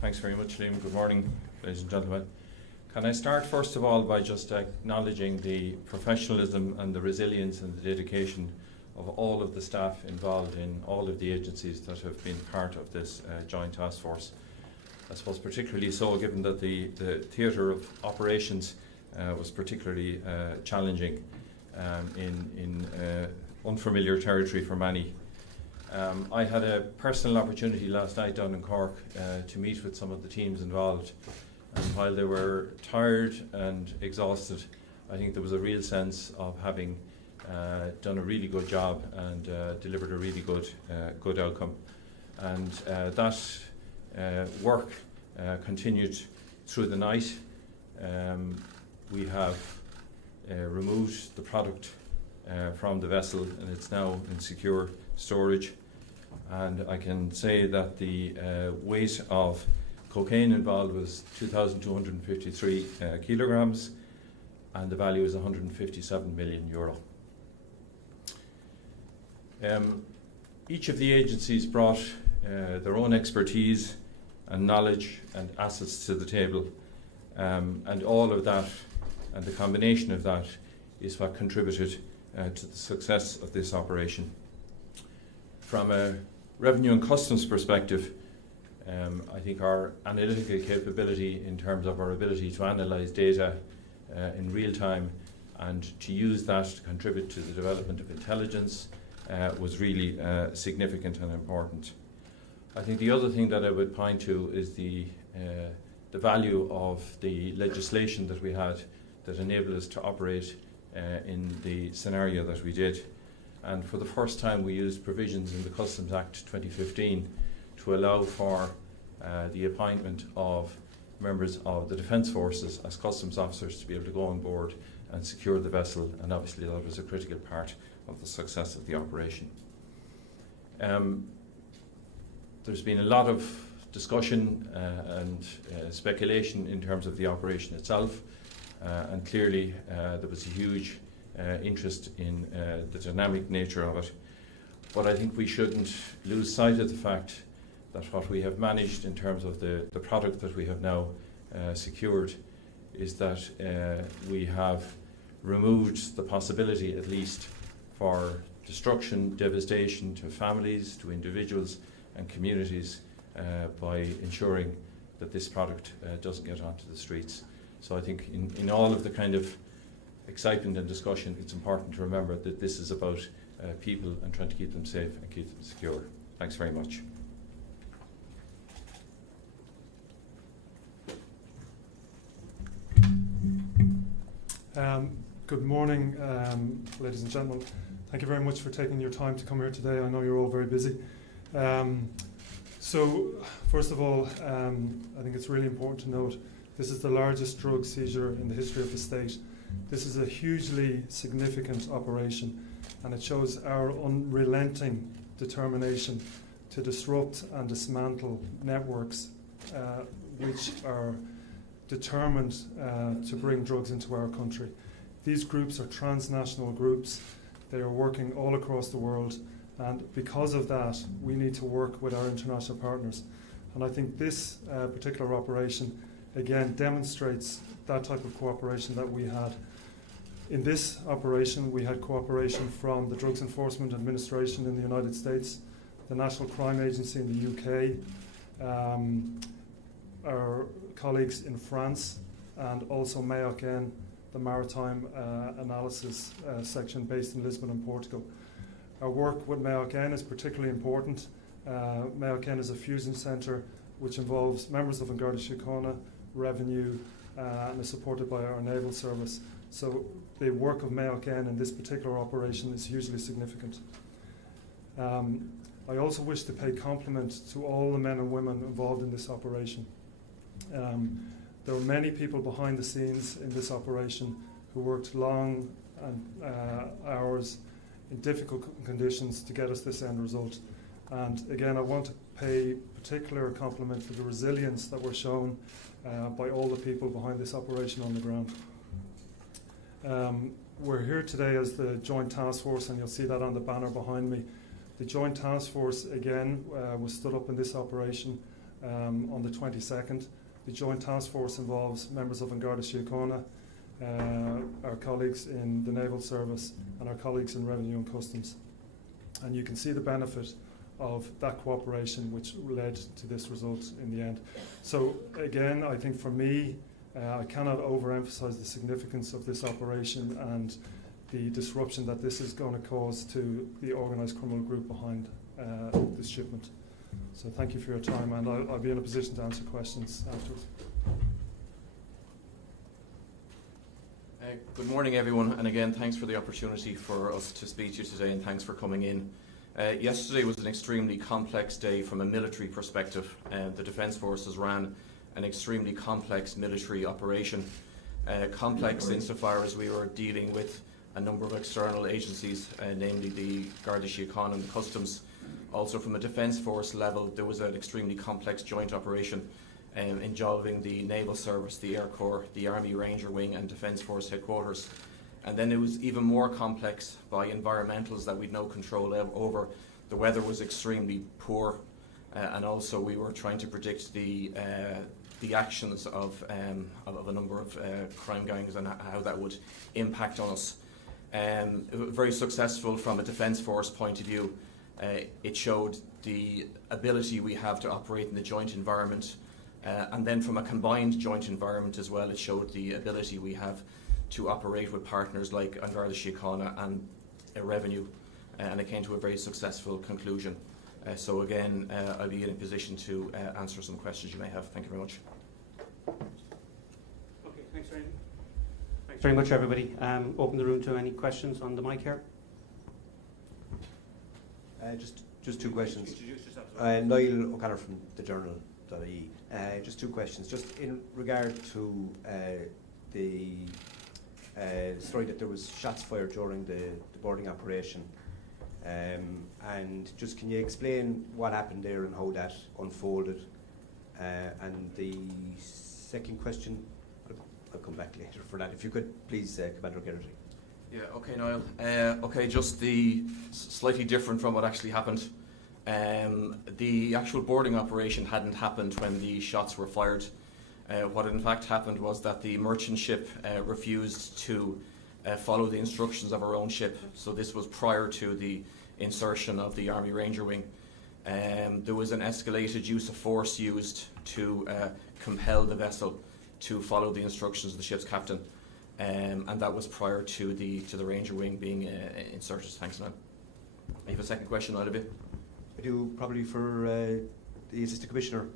Thanks very much, Liam. Good morning, ladies and gentlemen. Can I start first of all by just acknowledging the professionalism and the resilience and the dedication of all of the staff involved in all of the agencies that have been part of this joint task force. I suppose particularly so given that the theatre of operations was particularly challenging in unfamiliar territory for many. I had a personal opportunity last night down in Cork to meet with some of the teams involved, and while they were tired and exhausted, I think there was a real sense of having done a really good job and delivered a really good outcome. And that work continued through the night. We have removed the product from the vessel, and it's now in secure storage. And I can say that the weight of cocaine involved was 2,253 kilograms, and the value is €157 million. Each of the agencies brought their own expertise and knowledge and assets to the table, and all of that and the combination of that is what contributed to the success of this operation. From a revenue and customs perspective, I think our analytical capability in terms of our ability to analyse data in real time and to use that to contribute to the development of intelligence was really significant and important. I think the other thing that I would point to is the value of the legislation that we had that enabled us to operate in the scenario that we did. And for the first time we used provisions in the Customs Act 2015 to allow for the appointment of members of the Defence Forces as customs officers to be able to go on board and secure the vessel, and obviously that was a critical part of the success of the operation. There's been a lot of discussion and speculation in terms of the operation itself, and clearly there was a huge interest in the dynamic nature of it. But I think we shouldn't lose sight of the fact that what we have managed in terms of the product that we have now secured is that we have removed the possibility, at least, for destruction, devastation to families, to individuals and communities by ensuring that this product doesn't get onto the streets. So I think in all of the kind of excitement and discussion, it's important to remember that this is about people and trying to keep them safe and keep them secure. Thanks very much. Good morning, ladies and gentlemen. Thank you very much for taking your time to come here today. I know you're all very busy. So, first of all, I think it's really important to note this is the largest drug seizure in the history of the state. This is a hugely significant operation, and it shows our unrelenting determination to disrupt and dismantle networks which are determined to bring drugs into our country. These groups are transnational groups. They are working all across the world, and because of that, we need to work with our international partners. And I think this particular operation, again, demonstrates that type of cooperation that we had. In this operation, we had cooperation from the Drugs Enforcement Administration in the United States, the National Crime Agency in the UK, our colleagues in France, and also MAOC-N, the Maritime Analysis section based in Lisbon and Portugal. Our work with MAOC-N is particularly important. MAOC-N is a fusion centre which involves members of Gardaí, revenue, and is supported by our Naval Service. So the work of MAOC-N in this particular operation is hugely significant. I also wish to pay compliment to all the men and women involved in this operation. There were many people behind the scenes in this operation who worked long hours in difficult conditions to get us this end result. And again, I want to pay particular compliment to the resilience that were shown by all the people behind this operation on the ground. We're here today as the Joint Task Force, and you'll see that on the banner behind me. The Joint Task Force, again, was stood up in this operation, on the 22nd. The joint task force involves members of Gardaí, our colleagues in the Naval Service and our colleagues in Revenue and Customs. And you can see the benefit of that cooperation which led to this result in the end. So again, I think for me, I cannot overemphasize the significance of this operation and the disruption that this is going to cause to the organised criminal group behind this shipment. So thank you for your time, and I'll be in a position to answer questions afterwards. Good morning, everyone, and again, thanks for the opportunity for us to speak to you today, and thanks for coming in. Yesterday was an extremely complex day from a military perspective. The Defence Forces ran an extremely complex military operation. Complex insofar as we were dealing with a number of external agencies, namely the Gardaí and the Customs. Also from a Defence Force level, there was an extremely complex joint operation involving the Naval Service, the Air Corps, the Army Ranger Wing and Defence Force headquarters. And then it was even more complex by environmentals that we'd no control over. The weather was extremely poor, and also we were trying to predict the actions of a number of crime gangs and how that would impact on us. Very successful from a Defence Force point of view. It showed the ability we have to operate in the joint environment, and then from a combined joint environment as well, it showed the ability we have to operate with partners like Gardaí and Revenue, and it came to a very successful conclusion. So again, I'll be in a position to answer some questions you may have. Thank you very much. Okay, thanks very much, everybody. Open the room to any questions on the mic here. Just two questions. Introduce yourself. Niall O'Connor from the Journal.ie. Just two questions. Just in regard to the story that there was shots fired during the boarding operation, and just can you explain what happened there and how that unfolded? And the second question, I'll come back later for that. If you could please, Commander Gardaí. Yeah, okay, Niall. Okay, just the slightly different from what actually happened. The actual boarding operation hadn't happened when the shots were fired. What in fact happened was that the merchant ship refused to follow the instructions of our own ship. So this was prior to the insertion of the Army Ranger Wing. There was an escalated use of force used to compel the vessel to follow the instructions of the ship's captain. And that was prior to the Ranger Wing being inserted. Thanks, Niall. I have a second question, Niall. I do, probably for the Assistant Commissioner.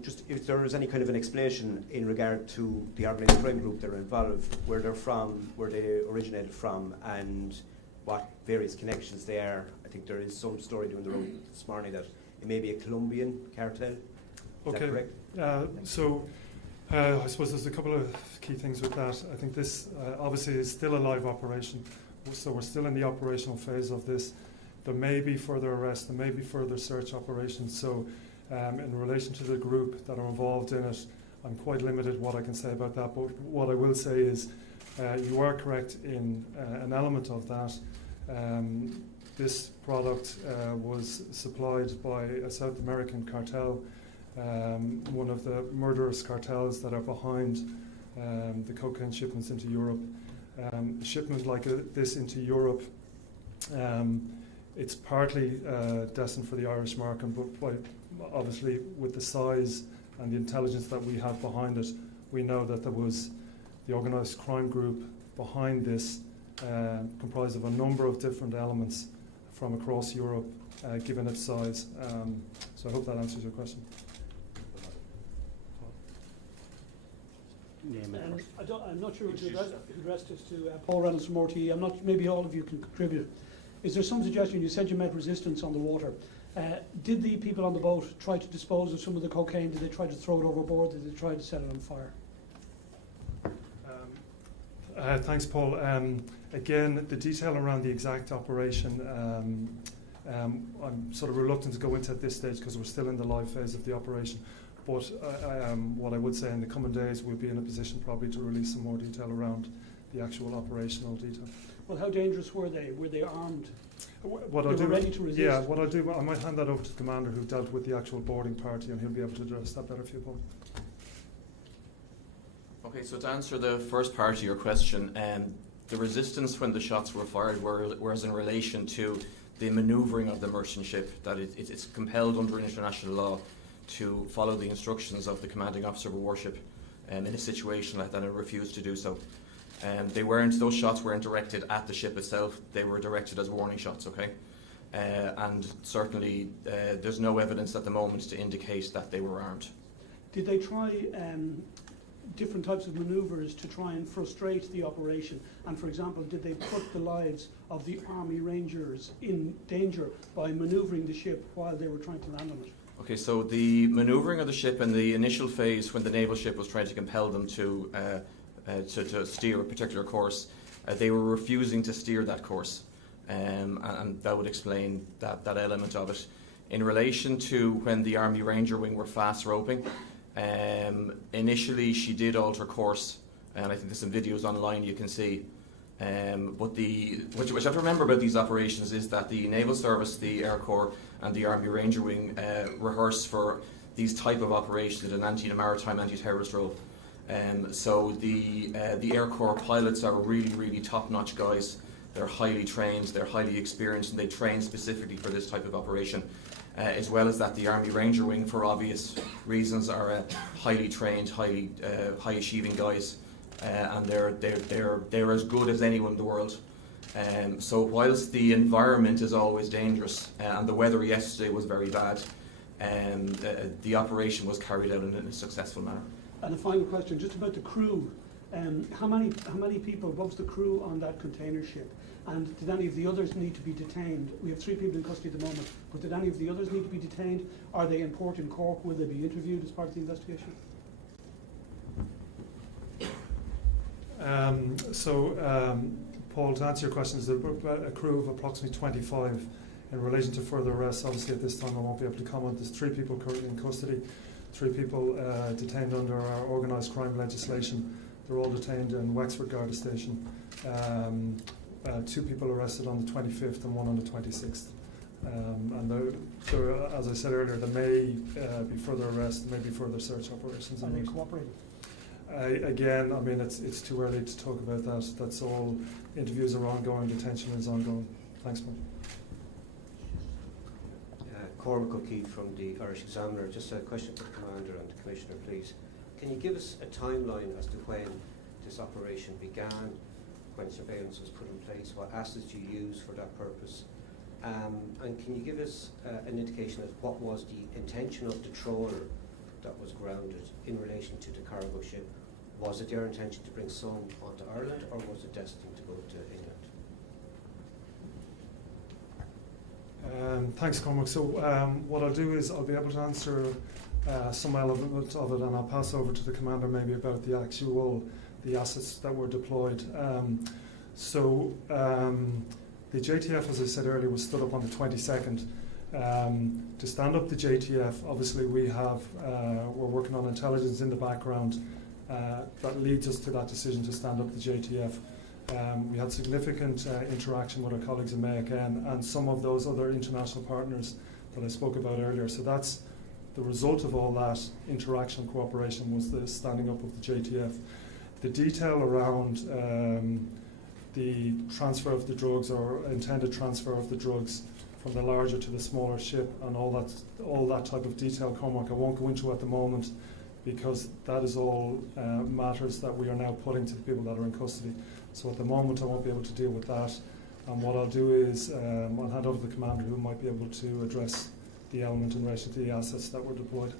Just if there is any kind of an explanation in regard to the organised crime group that are involved, where they're from, where they originated from, and what various connections they are. I think there is some story doing the road this morning that it may be a Colombian cartel. Is that correct? I suppose there's a couple of key things with that. I think this obviously is still a live operation, so we're still in the operational phase of this. There may be further arrests, there may be further search operations. So in relation to the group that are involved in it, I'm quite limited what I can say about that. But what I will say is you are correct in an element of that. This product was supplied by a South American cartel, one of the murderous cartels that are behind the cocaine shipments into Europe. Shipment like this into Europe, it's partly destined for the Irish market, but obviously with the size and the intelligence that we have behind it, we know that there was the organised crime group behind this, comprised of a number of different elements from across Europe, given its size. So I hope that answers your question. I'm not sure who addressed this to. Paul Reynolds from RTE. Maybe all of you can contribute. Is there some suggestion? You said you met resistance on the water. Did the people on the boat try to dispose of some of the cocaine? Did they try to throw it overboard? Did they try to set it on fire? Thanks, Paul. Again, the detail around the exact operation, I'm sort of reluctant to go into at this stage because we're still in the live phase of the operation. But what I would say in the coming days, we'll be in a position probably to release some more detail around the actual operational detail. Well, how dangerous were they? Were they armed? What I'll They do, were ready to resist. yeah, what I'll do, I might hand that over to the commander who dealt with the actual boarding party, and he'll be able to address that better for you, Paul. Okay, so to answer the first part of your question, the resistance when the shots were fired was in relation to the manoeuvring of the merchant ship, that it's compelled under international law to follow the instructions of the commanding officer of a warship in a situation like that, and refused to do so. Those shots weren't directed at the ship itself, they were directed as warning shots, okay? And certainly there's no evidence at the moment to indicate that they were armed. Did they try different types of manoeuvres to try and frustrate the operation? And for example, did they put the lives of the Army Rangers in danger by manoeuvring the ship while they were trying to land on it? Okay, so the manoeuvring of the ship in the initial phase, when the naval ship was trying to compel them to steer a particular course, they were refusing to steer that course, and that would explain that element of it. In relation to when the Army Ranger Wing were fast roping, initially she did alter course, and I think there's some videos online you can see. But what you have to remember about these operations is that the Naval Service, the Air Corps and the Army Ranger Wing rehearse for these type of operations in an maritime anti-terrorist role. So the Air Corps pilots are really top-notch guys. They're highly trained, they're highly experienced, and they train specifically for this type of operation. As well as that, the Army Ranger Wing, for obvious reasons, are highly trained, high-achieving guys, and they're as good as anyone in the world. So whilst the environment is always dangerous, and the weather yesterday was very bad, the operation was carried out in a successful manner. And a final question, just about the crew. How many people, what was the crew on that container ship? And did any of the others need to be detained? We have 3 people in custody at the moment, but did any of the others need to be detained? Are they in port in Cork? Will they be interviewed as part of the investigation? Paul, to answer your question, there's a crew of approximately 25 in relation to further arrests. Obviously, at this time, I won't be able to comment. There's 3 people currently in custody, 3 people detained under our organised crime legislation. They're all detained in Wexford Garda Station. 2 people arrested on the 25th and 1 on the 26th. As I said earlier, there may be further arrests, there may be further search operations. Are they cooperating? Again, I mean, it's too early to talk about that. That's all. Interviews are ongoing, detention is ongoing. Thanks, Paul. Cormac O'Keefe from the Irish Examiner. Just a question for the Commander and the Commissioner, please. Can you give us a timeline as to when this operation began, when surveillance was put in place, what assets you used for that purpose, and can you give us an indication of what was the intention of the trawler that was grounded in relation to the cargo ship? Was it their intention to bring some onto Ireland, or was it destined to go to England? Thanks, Cormac. So what I'll do is I'll be able to answer some element of it, and I'll pass over to the Commander maybe about the assets that were deployed. The JTF, as I said earlier, was stood up on the 22nd. To stand up the JTF, obviously we're working on intelligence in the background that leads us to that decision to stand up the JTF. We had significant interaction with our colleagues in MAECN and some of those other international partners that I spoke about earlier. So that's the result of all that interaction and cooperation, was the standing up of the JTF. The detail around the transfer of the drugs, or intended transfer of the drugs from the larger to the smaller ship, and all that type of detail, Cormac, I won't go into at the moment, because that is all matters that we are now putting to the people that are in custody. So at the moment I won't be able to deal with that, and what I'll do is I'll hand over to the Commander, who might be able to address the element in relation to the assets that were deployed.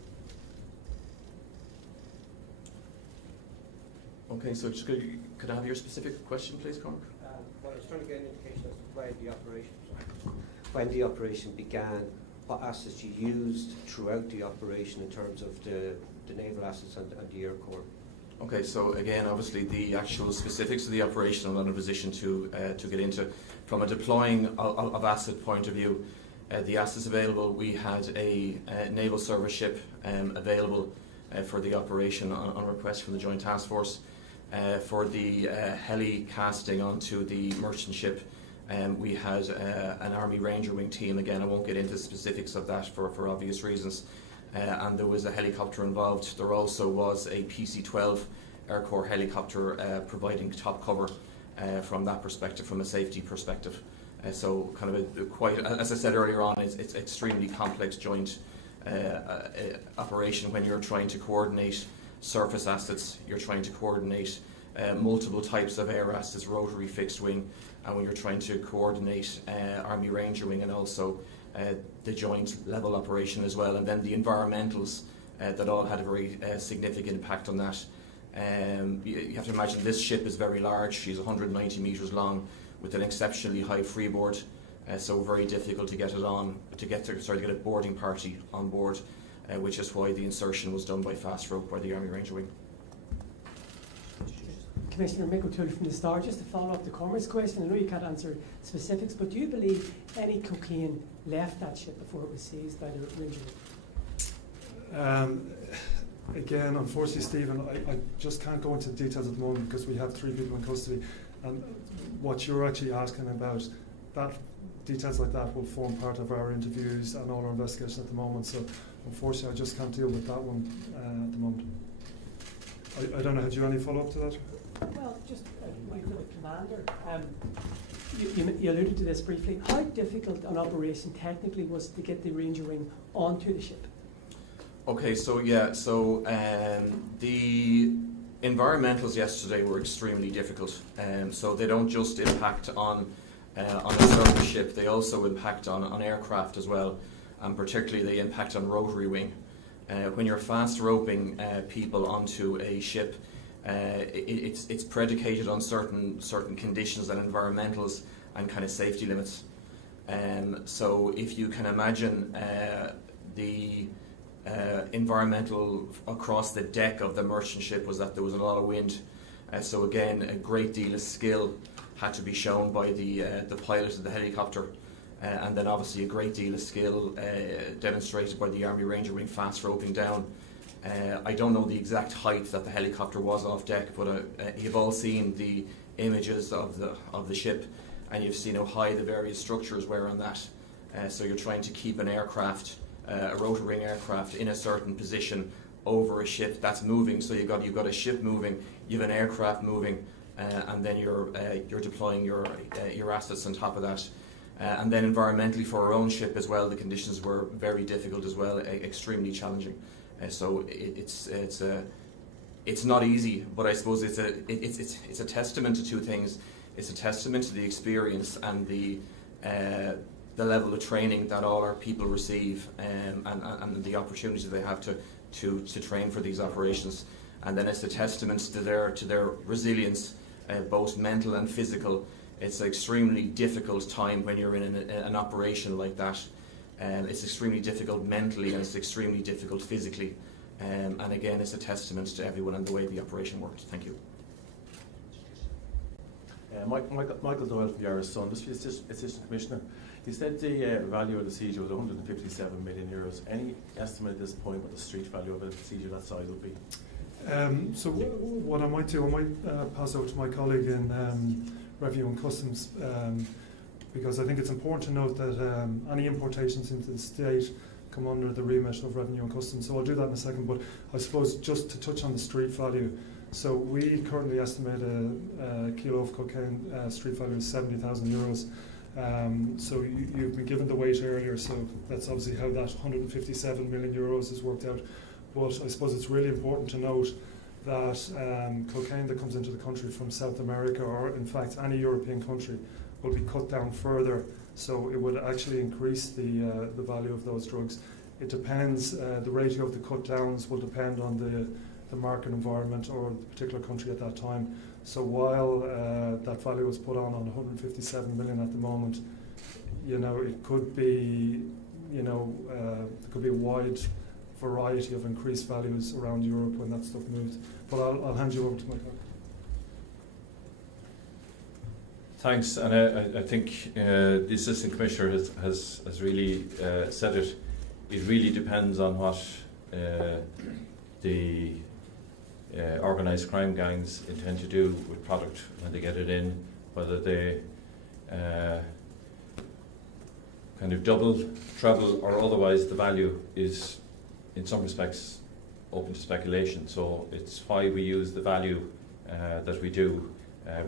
Okay, so just could I have your specific question, please, Cormac? Well, I was trying to get an indication as to when the operation began, what assets you used throughout the operation in terms of the naval assets and the Air Corps. Okay, so again, obviously the actual specifics of the operation I'm not in a position to get into. From a deploying of asset point of view, the assets available, we had a Naval Service ship available for the operation on request from the Joint Task Force. For the heli casting onto the merchant ship, We had an Army Ranger Wing team. Again, I won't get into specifics of that for obvious reasons. And there was a helicopter involved. There also was a PC-12 Air Corps helicopter providing top cover from that perspective, from a safety perspective. So kind of a quite, as I said earlier on, it's extremely complex joint operation when you're trying to coordinate surface assets, you're trying to coordinate multiple types of air assets, rotary, fixed wing, and when you're trying to coordinate Army Ranger Wing and also the joint level operation as well, and then the environmentals that all had a very significant impact on that. You have to imagine this ship is very large. She's 190 metres long with an exceptionally high freeboard, so very difficult to get it on, to get a boarding party on board, which is why the insertion was done by fast rope by the Army Ranger Wing. Commissioner Mick O'Toole from the Star, just to follow up the Cormac's question, I know you can't answer specifics, but do you believe any cocaine left that ship before it was seized by the Ranger Wing? Again, unfortunately, Stephen, I just can't go into details at the moment because we have 3 people in custody. And what you're actually asking about, that details like that will form part of our interviews and all our investigation at the moment. So unfortunately, I just can't deal with that one at the moment. I don't know, had you any follow-up to that? Well, just for the commander, you alluded to this briefly. How difficult an operation technically was to get the Ranger Wing onto the ship? Okay, so yeah, the environmentals yesterday were extremely difficult. So they don't just impact on a surface ship; they also impact on aircraft as well, and particularly they impact on rotary wing. When you're fast roping people onto a ship, it's predicated on certain conditions and environmentals and kind of safety limits. So if you can imagine the environmental across the deck of the merchant ship was that there was a lot of wind. So again, a great deal of skill had to be shown by the pilot of the helicopter. And then obviously a great deal of skill demonstrated by the Army Ranger Wing fast roping down. I don't know the exact height that the helicopter was off deck, but you've all seen the images of the ship, and you've seen how high the various structures were on that. So you're trying to keep an aircraft, a rotor wing aircraft, in a certain position over a ship that's moving. So you've got a ship moving, you have an aircraft moving, and then you're deploying your assets on top of that. And then environmentally for our own ship as well, the conditions were very difficult as well, extremely challenging. So it's not easy, but I suppose it's a testament to 2 things. It's a testament to the experience and the level of training that all our people receive, and the opportunity they have to train for these operations. And then it's a testament to their resilience, both mental and physical. It's an extremely difficult time when you're in an operation like that. It's extremely difficult mentally and it's extremely difficult physically. And again, it's a testament to everyone and the way the operation worked. Thank you. Michael Doyle from the Irish Sun. This is Assistant Commissioner. You said the value of the seizure was 157 million euros. Any estimate at this point what the street value of a seizure that size would be? So what I might do, I might pass out to my colleague in Revenue and Customs, because I think it's important to note that any importations into the state come under the remit of Revenue and Customs. So I'll do that in a second, but I suppose just to touch on the street value. So we currently estimate a kilo of cocaine street value is 70,000 euros. So you've been given the weight earlier, so that's obviously how that 157 million euros is worked out. But I suppose it's really important to note that cocaine that comes into the country from South America, or in fact any European country, will be cut down further. So it would actually increase the value of those drugs. It depends, the ratio of the cut downs will depend on the market environment or the particular country at that time. So while that value was put on 157 million at the moment, it could be, there could be a wide variety of increased values around Europe when that stuff moved. But I'll hand you over to my colleague. Thanks, and I think the Assistant Commissioner has really said it. It really depends on what the organised crime gangs intend to do with product when they get it in, whether they kind of double, treble, or otherwise the value is in some respects open to speculation. So it's why we use the value that we do.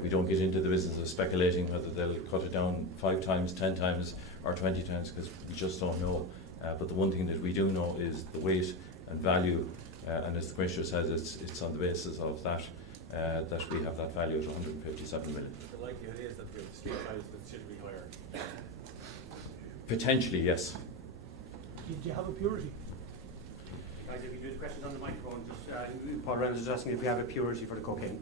We don't get into the business of speculating whether they'll cut it down 5 times, 10 times or 20 times, because we just don't know. But the one thing that we do know is the weight and value, and as the Commissioner says, it's on the basis of that that we have that value at 157 million. The likelihood is that the street values will considerably higher. Potentially, yes. Do you have a purity? Guys, if you do the questions on the microphone, just, Paul Reynolds is asking if we have a purity for the cocaine.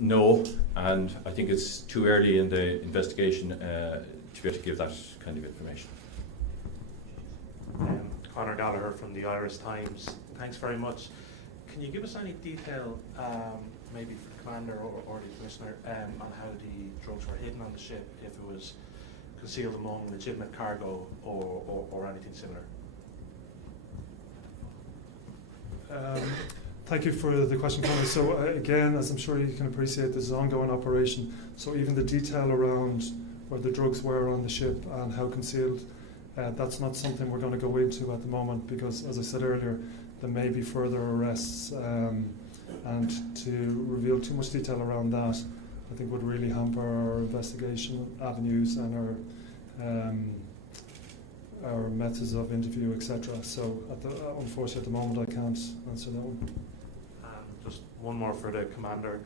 No, and I think it's too early in the investigation to be able to give that kind of information. Conor Gallagher from the Irish Times. Thanks very much. Can you give us any detail, maybe for the Commander or the Commissioner, on how the drugs were hidden on the ship, if it was concealed among legitimate cargo or anything similar? Thank you for the question, Conor. So again, as I'm sure you can appreciate, this is an ongoing operation. So even the detail around where the drugs were on the ship and how concealed, that's not something we're going to go into at the moment, because, as I said earlier, there may be further arrests, and to reveal too much detail around that, I think would really hamper our investigation avenues and our methods of interview, etc. So, unfortunately, at the moment, I can't answer that one. Just one more for the Commander.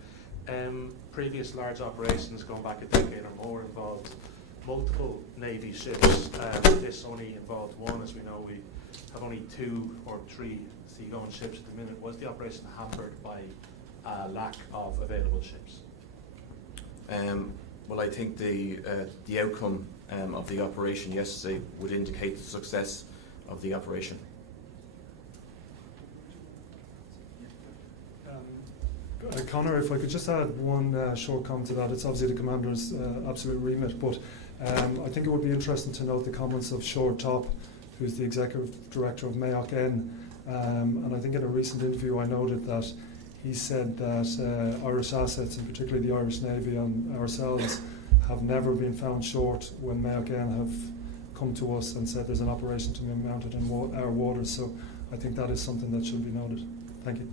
Previous large operations going back a decade or more involved multiple Navy ships. This only involved one, as we know. We have only 2 or 3 seagoing ships at the minute. Was the operation hampered by lack of available ships? Well, I think the outcome of the operation yesterday would indicate the success of the operation. Conor, if I could just add one short comment to that. It's obviously the Commander's absolute remit, but I think it would be interesting to note the comments of Shore Top, who's the Executive Director of Mayock N. And I think in a recent interview I noted that he said that Irish assets, and particularly the Irish Navy and ourselves, have never been found short when Mayock N have come to us and said there's an operation to be mounted in our waters. So I think that is something that should be noted. Thank you.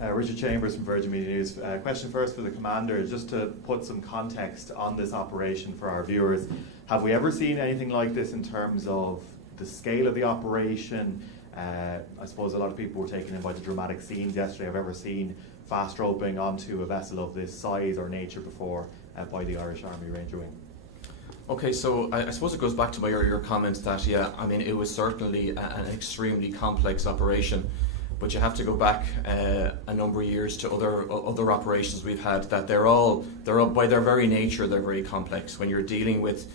Richard Chambers from Virgin Media News. Question first for the Commander, just to put some context on this operation for our viewers. Have we ever seen anything like this in terms of the scale of the operation? I suppose a lot of people were taken in by the dramatic scenes yesterday. Have ever seen fast roping onto a vessel of this size or nature before by the Irish Army Ranger Wing? Okay, so I suppose it goes back to my earlier comments that, yeah, I mean, it was certainly an extremely complex operation. But you have to go back a number of years to other operations we've had that they're all by their very nature, they're very complex. When you're dealing with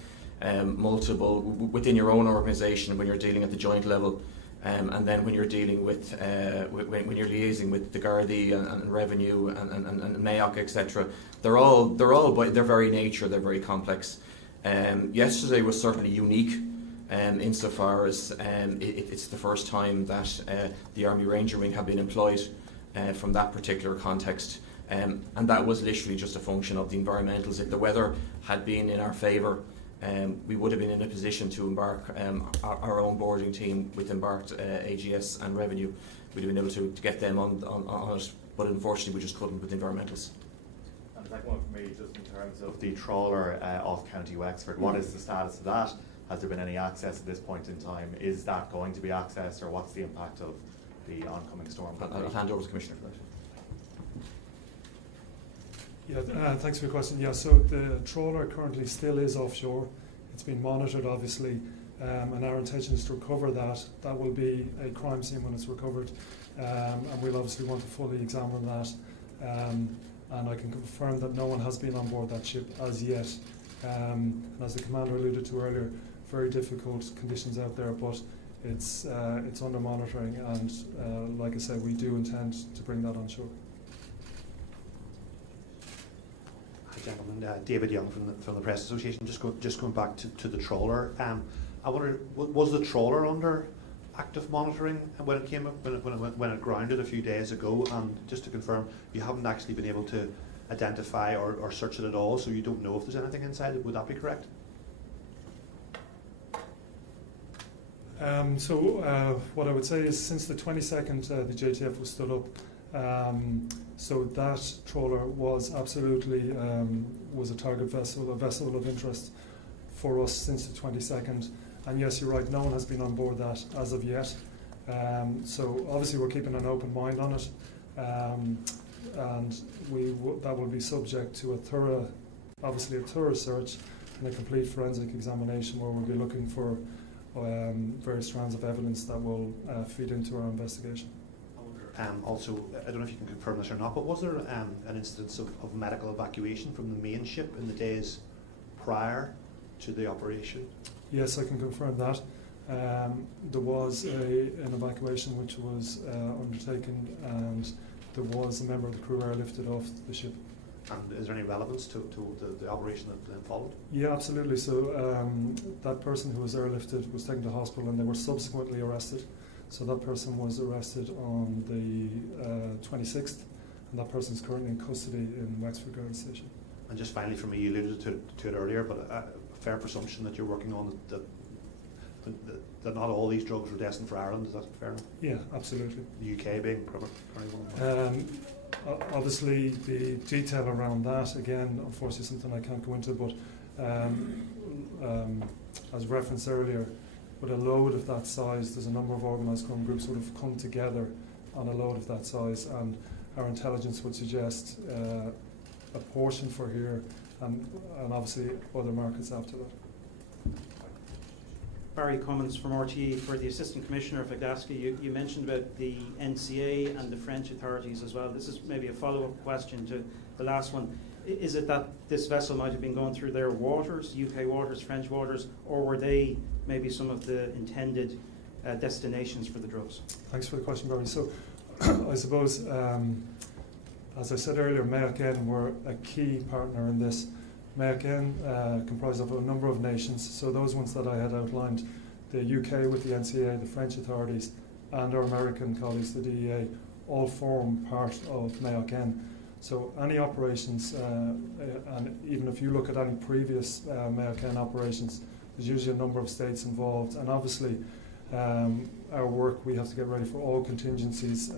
multiple within your own organisation, when you're dealing at the joint level, and then when you're dealing with when you're liaising with the Gardaí and revenue and Mayock, etc. They're all by their very nature, they're very complex. Yesterday was certainly unique. Insofar as it's the first time that the Army Ranger Wing have been employed from that particular context, and that was literally just a function of the environmentals. If the weather had been in our favour, we would have been in a position to embark our own boarding team with embarked AGS and revenue. We'd have been able to get them on it, but unfortunately we just couldn't with environmentals. And the second one for me, just in terms of the trawler off County Wexford, what is the status of that? Has there been any access at this point in time? Is that going to be accessed, or what's the impact of the oncoming storm? I'll hand over to the Commissioner for that. Yeah, thanks for your question. Yeah, so the trawler currently still is offshore. It's been monitored, obviously, and our intention is to recover that. That will be a crime scene when it's recovered, and we'll obviously want to fully examine that. And I can confirm that no one has been on board that ship as yet. And as the Commander alluded to earlier, very difficult conditions out there, but it's under monitoring, and like I said, we do intend to bring that on shore. Hi, gentlemen. David Young from the Press Association. Just going back to the trawler. I wonder, was the trawler under active monitoring when it came up when it grounded a few days ago? And just to confirm, you haven't actually been able to identify or search it at all, so you don't know if there's anything inside it. Would that be correct? What I would say is, since the 22nd, the JTF was stood up. So that trawler was absolutely was a target vessel, a vessel of interest for us since the 22nd. And yes, you're right, no one has been on board that as of yet. So obviously we're keeping an open mind on it, and that will be subject to a thorough search and a complete forensic examination, where we'll be looking for various strands of evidence that will feed into our investigation. Also, I don't know if you can confirm this or not, but was there an instance of medical evacuation from the main ship in the days prior to the operation? Yes, I can confirm that. There was an evacuation which was undertaken, and there was a member of the crew airlifted off the ship. And is there any relevance to the operation that then followed? Yeah, absolutely. So that person who was airlifted was taken to hospital, and they were subsequently arrested. So that person was arrested on the 26th, and that person is currently in custody in Wexford Garda Station. And just finally, for me, you alluded to it earlier, but a fair presumption that you're working on that not all these drugs were destined for Ireland. Is that fair enough? Yeah, absolutely. The UK being probably one of them. Obviously, the detail around that, again, unfortunately, something I can't go into, but as referenced earlier, with a load of that size, there's a number of organised crime groups would have come together on a load of that size, and our intelligence would suggest a portion for here, and obviously other markets after that. Barry Cummins from RTE. For the Assistant Commissioner, if I could ask you, you mentioned about the NCA and the French authorities as well. This is maybe a follow-up question to the last one. Is it that this vessel might have been going through their waters, UK waters, French waters, or were they maybe some of the intended destinations for the drugs? Thanks for the question, Barry. So I suppose, as I said earlier, Mayock were a key partner in this. Mayock comprised of a number of nations, so those ones that I had outlined, the UK with the NCA, the French authorities, and our American colleagues, the DEA, all form part of Mayock. So any operations, and even if you look at any previous Mayock operations, there's usually a number of states involved, and obviously our work, we have to get ready for all contingencies.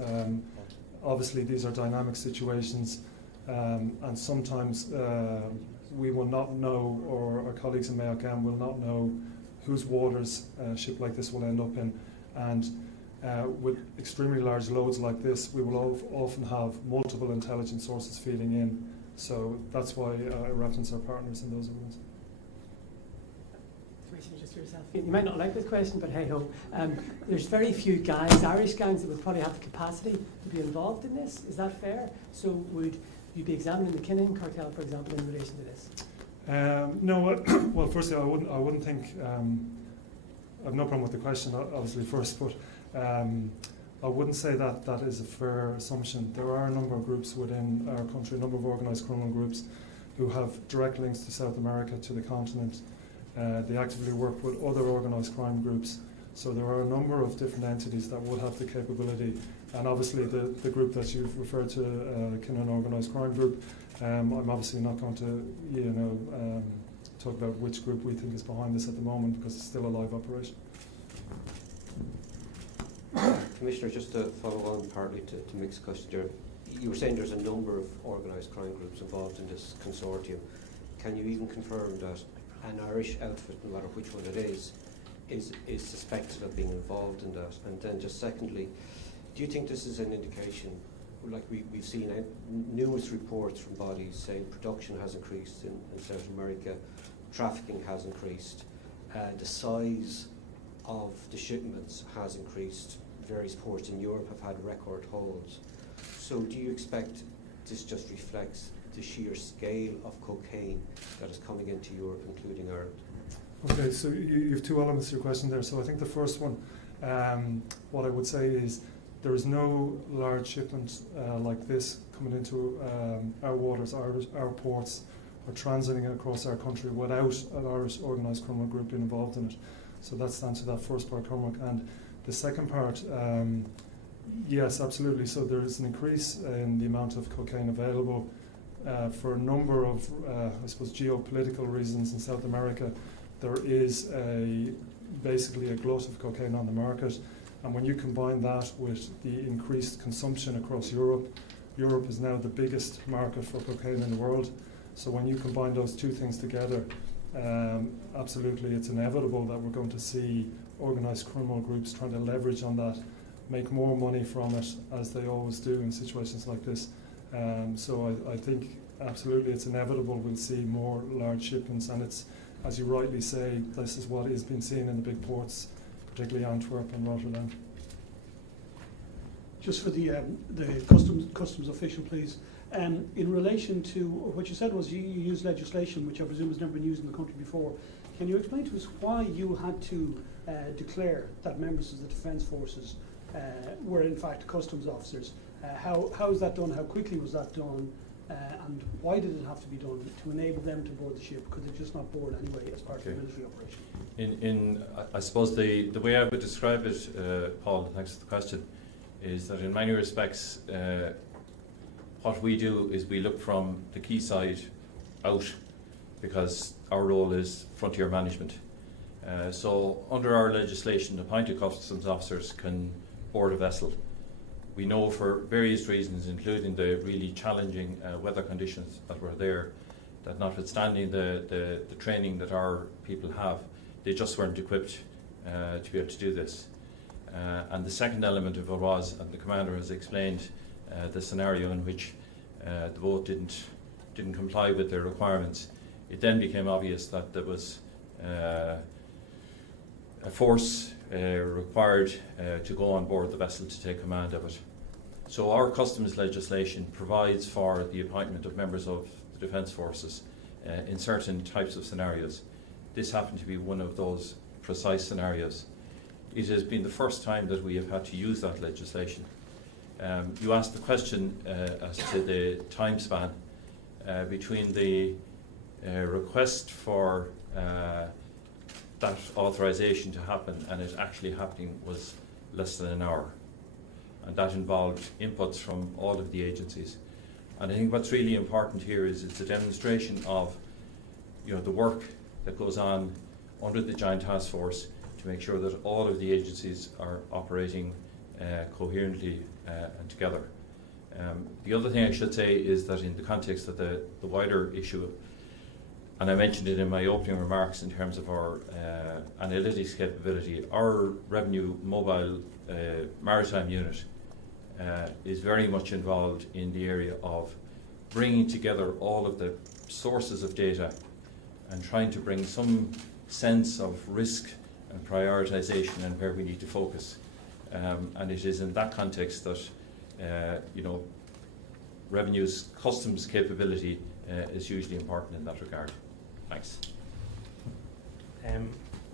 Obviously these are dynamic situations, and sometimes we will not know, or our colleagues in Mayock will not know whose waters a ship like this will end up in. And with extremely large loads like this, we will often have multiple intelligence sources feeding in. So that's why I reference our partners in those events. Just for yourself. You might not like this question, but hey ho. There's very few guys, Irish gangs, that would probably have the capacity to be involved in this. Is that fair? So would you be examining the Kinnan cartel, for example, in relation to this? No. Well, firstly, I wouldn't think. I have no problem with the question, obviously, first, but I wouldn't say that is a fair assumption. There are a number of groups within our country, a number of organised criminal groups, who have direct links to South America, to the continent. They actively work with other organised crime groups. So there are a number of different entities that would have the capability. And obviously the group that you've referred to, Kinnan Organised Crime Group, I'm obviously not going to talk about which group we think is behind this at the moment, because it's still a live operation. Commissioner, just to follow on partly to Mick's question there, you were saying there's a number of organised crime groups involved in this consortium. Can you even confirm that an Irish outfit, no matter which one it is suspected of being involved in that? And then just secondly, do you think this is an indication, like we've seen numerous reports from bodies saying production has increased in South America, trafficking has increased, the size of the shipments has increased, various ports in Europe have had record holds. So do you expect this just reflects the sheer scale of cocaine that is coming into Europe, including Ireland? Okay, so you have two elements to your question there. So I think the first one, what I would say is there is no large shipment like this coming into our waters, our ports, or transiting across our country without an Irish organised criminal group being involved in it. So that's down to that first part, Cormac. And the second part, yes, absolutely. So there is an increase in the amount of cocaine available for a number of, I suppose, geopolitical reasons in South America, there is basically a glut of cocaine on the market. And when you combine that with the increased consumption across Europe, Europe is now the biggest market for cocaine in the world. So when you combine those two things together, absolutely it's inevitable that we're going to see organised criminal groups trying to leverage on that, make more money from it, as they always do in situations like this. So I think absolutely it's inevitable we'll see more large shipments, and it's, as you rightly say, this is what is being seen in the big ports, particularly Antwerp and Rotterdam. Just for the customs official, please. In relation to what you said was you used legislation which I presume has never been used in the country before. Can you explain to us why you had to declare that members of the Defence Forces were in fact customs officers? How was that done? How quickly was that done? And why did it have to be done to enable them to board the ship? Could they just not board anyway as part of the military operation? I suppose the way I would describe it, Paul, thanks for the question, is that in many respects what we do is we look from the quayside out, because our role is frontier management. So under our legislation, appointed customs officers can board a vessel. We know for various reasons, including the really challenging weather conditions that were there, that notwithstanding the training that our people have, they just weren't equipped to be able to do this. And the second element of it was, and the commander has explained, the scenario in which the boat didn't comply with their requirements. It then became obvious that there was a force required to go on board the vessel to take command of it. So our customs legislation provides for the appointment of members of the Defence Forces in certain types of scenarios. This happened to be one of those precise scenarios. It has been the first time that we have had to use that legislation. You asked the question as to the time span between the request for that authorisation to happen and it actually happening was less than an hour. And that involved inputs from all of the agencies. And I think what's really important here is it's a demonstration of, the work that goes on under the Joint Task Force to make sure that all of the agencies are operating coherently and together. The other thing I should say is that in the context of the wider issue, and I mentioned it in my opening remarks in terms of our analytics capability, our revenue mobile maritime unit is very much involved in the area of bringing together all of the sources of data and trying to bring some sense of risk and prioritisation and where we need to focus. And it is in that context that revenue's customs capability is hugely important in that regard. Thanks.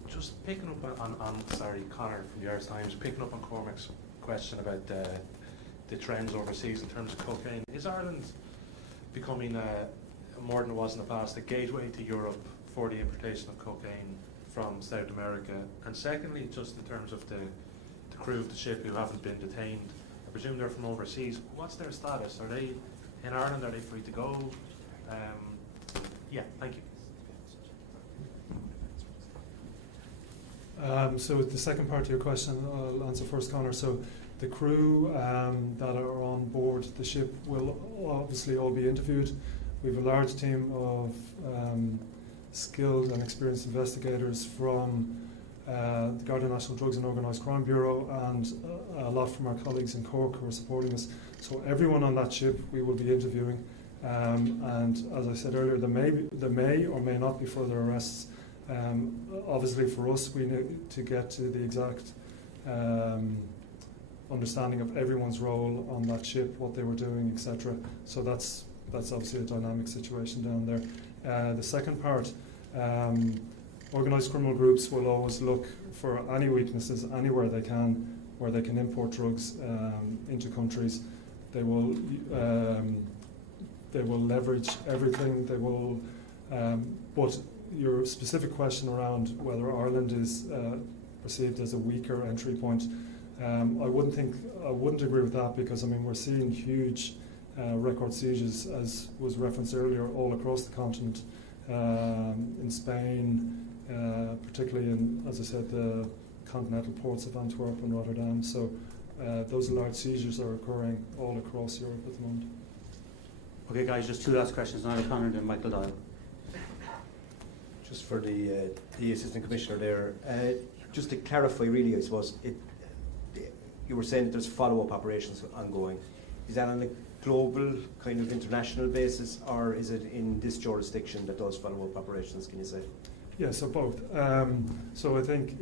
Just picking up on Connor from the Irish Times, picking up on Cormac's question about the trends overseas in terms of cocaine. Is Ireland becoming, more than it was in the past, a gateway to Europe for the importation of cocaine from South America? And secondly, just in terms of the crew of the ship who haven't been detained, I presume they're from overseas. What's their status? Are they in Ireland? Are they free to go? Thank you. So the second part of your question, I'll answer first, Connor. So the crew that are on board the ship will obviously all be interviewed. We have a large team of skilled and experienced investigators from the Garda National Drugs and Organised Crime Bureau and a lot from our colleagues in Cork who are supporting us. So everyone on that ship we will be interviewing. And as I said earlier, there may or may not be further arrests. Obviously for us we need to get to the exact understanding of everyone's role on that ship, what they were doing, etc. So that's obviously a dynamic situation down there. The second part, organised criminal groups will always look for any weaknesses anywhere they can, where they can import drugs into countries. They will leverage everything. They will, but your specific question around whether Ireland is perceived as a weaker entry point, I wouldn't agree with that, because we're seeing huge record seizures, as was referenced earlier, all across the continent, in Spain, particularly in, as I said, the continental ports of Antwerp and Rotterdam. So those large seizures are occurring all across Europe at the moment. Okay, guys, just two last questions. Niall O'Connor and then Michael Doyle. Just for the Assistant Commissioner there, just to clarify really, I suppose, you were saying that there's follow-up operations ongoing. Is that on a global, kind of international basis, or is it in this jurisdiction that those follow-up operations, can you say? Yeah, so both. So I think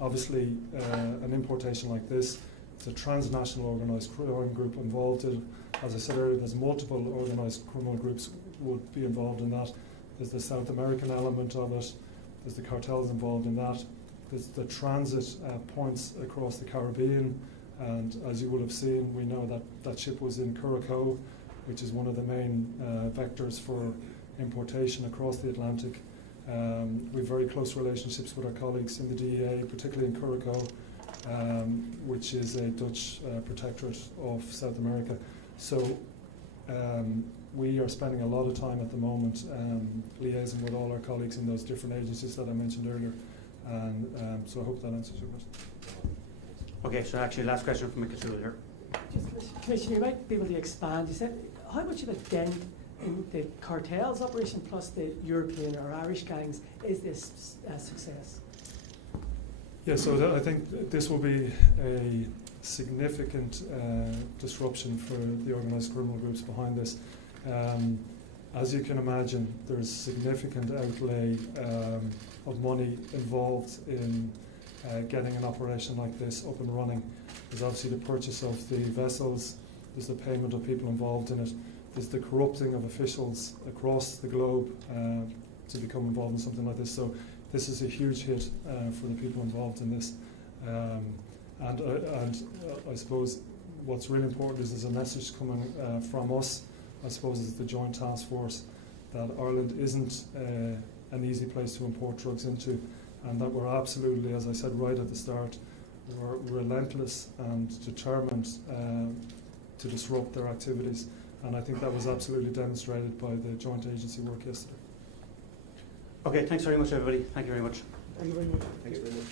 obviously an importation like this, it's a transnational organised crime group involved in. As I said earlier, there's multiple organised criminal groups would be involved in that. There's the South American element of it. There's the cartels involved in that. There's the transit points across the Caribbean. And as you will have seen, we know that that ship was in Curacao, which is one of the main vectors for importation across the Atlantic. We have very close relationships with our colleagues in the DEA, particularly in Curacao, which is a Dutch protectorate of South America. So we are spending a lot of time at the moment liaising with all our colleagues in those different agencies that I mentioned earlier. And so I hope that answers your question. Okay, so actually last question from Mr. here. Just, Commissioner, you might be able to expand. You said, how much of a dent in the cartels operation plus the European or Irish gangs is this success? Yeah, so I think this will be a significant disruption for the organised criminal groups behind this. As you can imagine, there's significant outlay of money involved in getting an operation like this up and running. There's obviously the purchase of the vessels, there's the payment of people involved in it, there's the corrupting of officials across the globe to become involved in something like this. So this is a huge hit for the people involved in this. And I suppose what's really important is there's a message coming from us, I suppose, as the Joint Task Force, that Ireland isn't an easy place to import drugs into, and that we're absolutely, as I said right at the start, we're relentless and determined to disrupt their activities. And I think that was absolutely demonstrated by the joint agency work yesterday. Okay, thanks very much, everybody. Thank you very much. Thank you very much. Thanks very much.